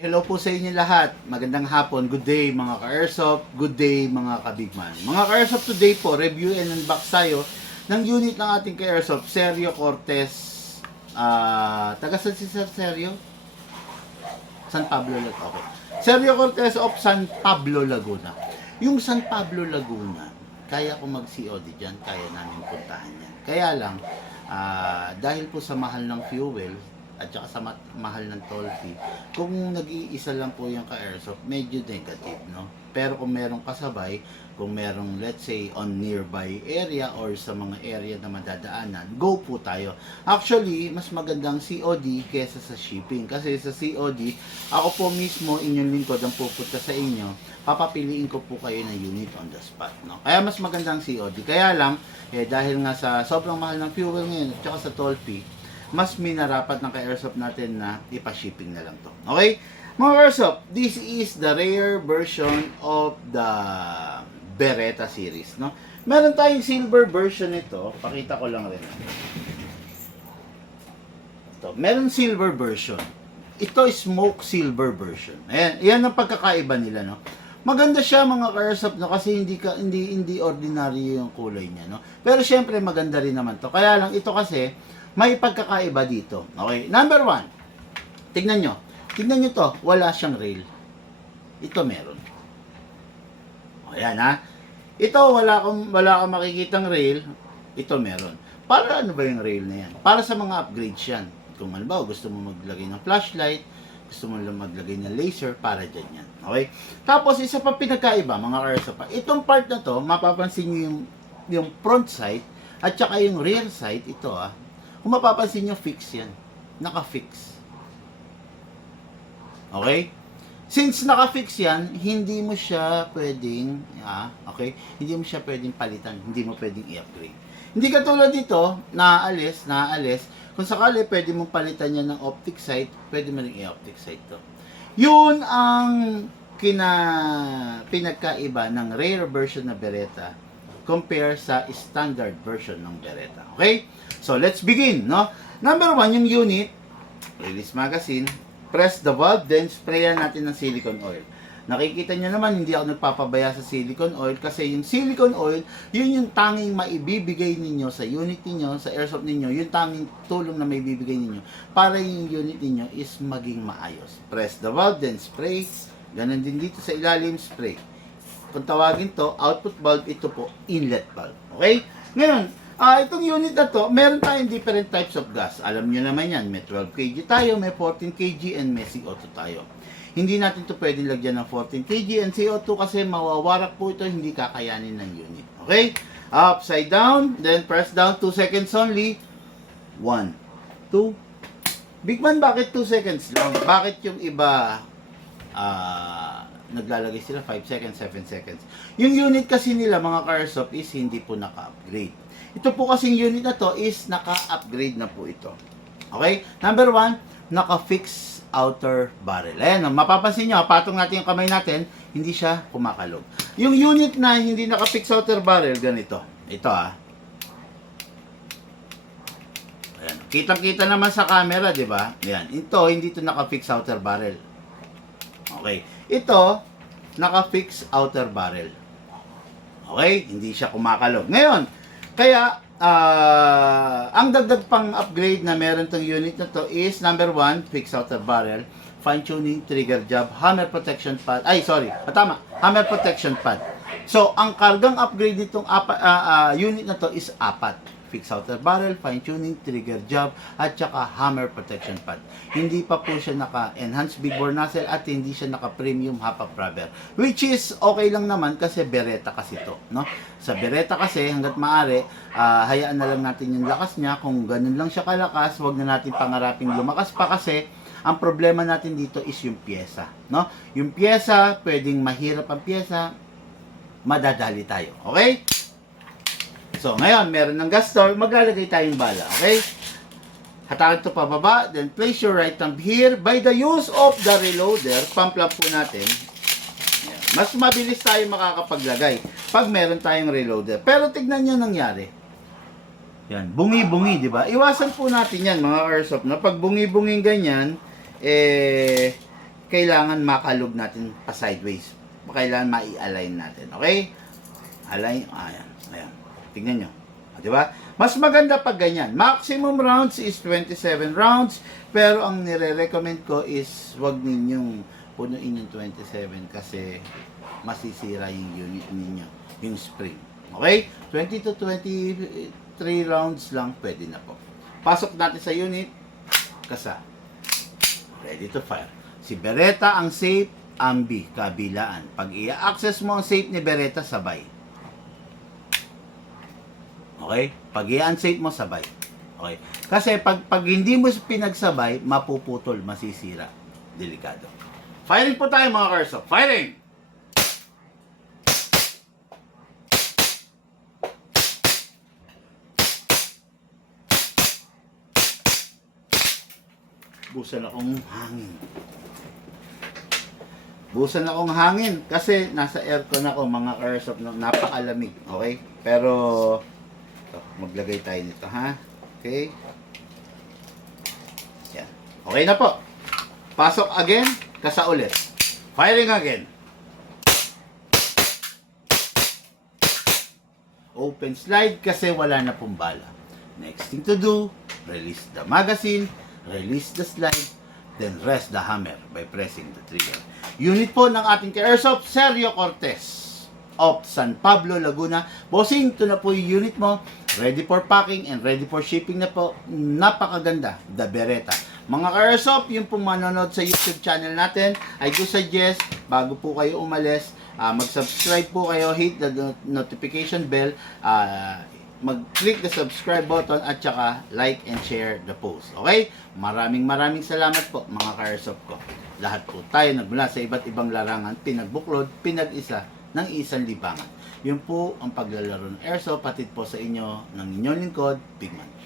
Hello po sa inyo lahat. Magandang hapon. Good day mga ka-airsoft. Good day mga ka-bigman. Mga ka-airsoft, today po, review and unbox tayo ng unit ng ating ka-airsoft, Sergio Cortez. Taga saan si Sir Sergio? San Pablo Laguna. Okay. Sergio Cortez of San Pablo Laguna. Yung San Pablo Laguna, kaya ko mag-COD dyan, kaya namin puntahan yan. Kaya lang, dahil po sa mahal ng fuel, at saka sa mahal ng toll fee, kung nag-iisa lang po yung ka-airsoft, medyo negative, no? Pero kung merong kasabay, kung merong, let's say, on nearby area or sa mga area na madadaanan, go po tayo. Actually, mas magandang COD kesa sa shipping. Kasi sa COD, ako po mismo, inyong lingkod ang pupunta sa inyo, papapiliin ko po kayo ng unit on the spot, no? Kaya mas magandang COD. Kaya lang, dahil nga sa sobrang mahal ng fuel ngayon, at saka sa toll fee, mas minarapat ng ka-airsoft natin na ipa-shipping na lang to. Okay? Mga ka-airsoft, this is the rare version of the Beretta series, no? Meron tayong silver version nito. Pakita ko lang rin. Ito, meron silver version. Ito is smoke silver version. Ayan, yan ang pagkakaiba nila, no? Maganda siya mga ka-airsoft, no, kasi hindi ordinary yung kulay niya, no. Pero syempre maganda rin naman to. Kaya lang ito kasi may pagkakaiba dito. Okay, number 1. Tignan nyo. Tignan nyo to. Wala siyang rail. Ito meron. O yan ha. Ito wala kang makikitang rail. Ito meron. Para ano ba yung rail na yan? Para sa mga upgrades yan. Kung ano ba, gusto mo maglagay ng flashlight, gusto mo lang maglagay ng laser, para dyan yan. Okay? Tapos isa pa pinagkaiba, mga karso pa. Itong part na to, mapapansin nyo yung front sight at saka yung rear sight, ito kung mapapansin nyo, fix yan. Naka-fix. Okay? Since naka-fix yan, hindi mo siya pwedeng, okay? Hindi mo siya pwedeng palitan. Hindi mo pwedeng i-upgrade. Hindi katulad dito, naaalis. Kung sakali, pwede mong palitan yan ng optic sight, pwede mo rin i-optic sight to. Yun ang pinagkaiba ng rare version na Beretta compare sa standard version ng Beretta. Okay? So, let's begin, no? Number 1, yung unit, release magazine, press the valve, then sprayan natin ng silicone oil. Nakikita nyo naman, hindi ako nagpapabaya sa silicone oil kasi yung silicone oil, yun yung tanging maibibigay ninyo sa unit ninyo, sa airsoft ninyo, yung tanging tulong na may bibigay ninyo para yung unit ninyo is maging maayos. Press the valve, then spray. Ganon din dito sa ilalim, spray. Kung tawagin to, output valve, ito po, inlet valve. Okay? Ngayon, itong unit na to, meron tayong different types of gas. Alam nyo naman yan, may 12 kg tayo, may 14 kg, and may CO2 tayo. Hindi natin to pwedeng lagyan ng 14 kg and CO2 kasi mawawarak po ito, hindi kakayanin ng unit. Okay? Upside down, then press down, 2 seconds only. 1, 2. Big man, bakit 2 seconds lang? Bakit yung iba, naglalagay sila 5 seconds, 7 seconds? Yung unit kasi nila, mga ka-airsoft, is hindi po naka-upgrade. Ito po kasing unit na to is naka-upgrade na po ito. Okay? Number 1, naka-fix outer barrel. Ayan, mapapansin nyo, patong natin yung kamay natin, hindi siya kumakalog. Yung unit na hindi naka-fix outer barrel, ganito. Ito Ayan. Kitang-kita naman sa camera, di ba? Ayan. Ito, hindi ito naka-fix outer barrel. Okay. Ito, naka-fix outer barrel. Okay? Hindi siya kumakalog. Ngayon, kaya, ang dagdag pang upgrade na meron tong unit na to is number 1, fix outer barrel, fine tuning, trigger job, hammer protection pad. Hammer protection pad. So, ang kargang upgrade nitong unit na to is 4. Fix outer barrel, fine tuning, trigger job, at saka hammer protection pad. Hindi pa po siya naka-enhanced big bore nozzle at hindi siya naka-premium half-up rubber. Which is okay lang naman kasi Beretta kasi to, no? Sa Beretta kasi hangga't maaari, hayaan na lang natin yung lakas niya. Kung ganun lang siya kalakas, wag na natin pangaraping lumakas pa kasi ang problema natin dito is yung pyesa, no? Yung pyesa, pwedeng mahirap ang pyesa, madadali tayo. Okay? So, ngayon, meron ng gas store, maglalagay tayong bala. Okay? Hatakin ito pababa, then place your right thumb here. By the use of the reloader, pump lang po natin. Ayan. Mas mabilis tayo makakapaglagay pag meron tayong reloader. Pero tignan nyo nangyari. Yan, bungi-bungi, di ba? Iwasan po natin yan, mga airsoft, na pag bungi-bungi ganyan, kailangan makalog natin pa sideways. Kailangan mai-align natin. Okay? Align. Ayan. Ayan. Tingnan nyo. Di ba? Mas maganda pag ganyan. Maximum rounds is 27 rounds. Pero ang nire-recommend ko is wag ninyong punuin yung 27 kasi masisira yung unit ninyo. Yung spring. Okay? 20 to 23 rounds lang pwede na po. Pasok natin sa unit. Kasa. Ready to fire. Si Beretta ang safe, ambi, kabilaan. Pag i-access mo ang safe ni Beretta, sabay. Okay? Pag i-unsafe mo, sabay. Okay? Kasi pag hindi mo pinagsabay, mapuputol, masisira. Delikado. Firing po tayo mga Karsop. Firing! Busan akong hangin. Busan akong hangin kasi nasa aircon ako mga Karsop, napakalamig. Okay? Pero ito, maglagay tayo nito ha. Okay? Yan. Okay na po. Pasok again, kasa ulit. Firing again. Open slide kasi wala na pong bala. Next thing to do, release the magazine, release the slide, then rest the hammer by pressing the trigger. Unit po ng ating ka-airsoft, Sergio Cortez of San Pablo, Laguna. Bossing, ito na po yung unit mo. Ready for packing and ready for shipping na po. Napakaganda, the Beretta. Mga ka-airsoft, yung pong manonood sa YouTube channel natin, I do suggest, bago po kayo umalis, mag-subscribe po kayo, hit the notification bell, mag-click the subscribe button at saka like and share the post. Okay? Maraming salamat po mga ka-airsoft ko. Lahat po tayo nagmula sa iba't ibang larangan, pinagbuklod, pinag-isa ng isang libangan. Yun po ang paglalaro ng airsoft, patid po sa inyo ng inyong lingkod, Pigman.